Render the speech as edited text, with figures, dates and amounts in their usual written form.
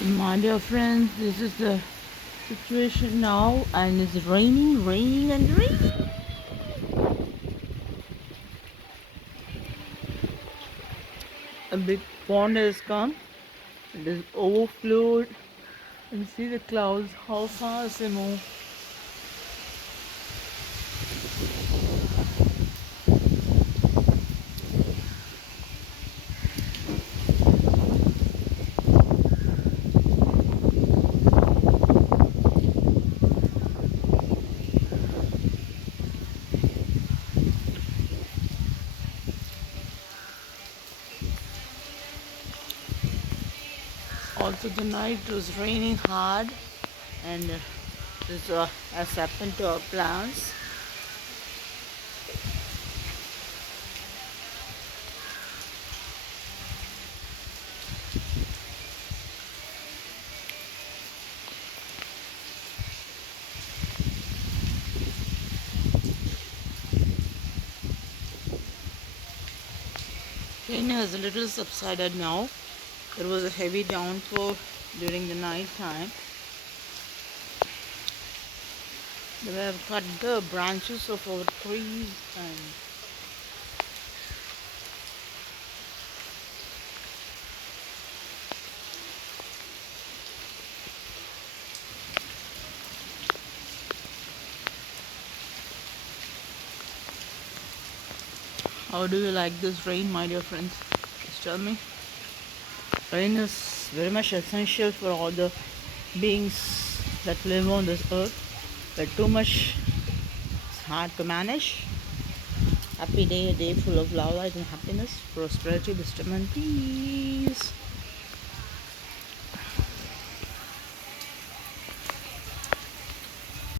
My dear friends, this is the situation now, and it's raining, raining, and raining. A big pond has come, it is overflowed, and see the clouds how fast they move. Also, the night was raining hard, and this has happened to our plants. Rain has a little subsided now. There was a heavy downpour during the night time. They have cut the branches of our trees, and how do you like this rain, my dear friends? Just tell me. Rain is very much essential for all the beings that live on this earth, but too much is hard to manage. Happy day, a day full of love, light, and happiness, prosperity, wisdom, and peace.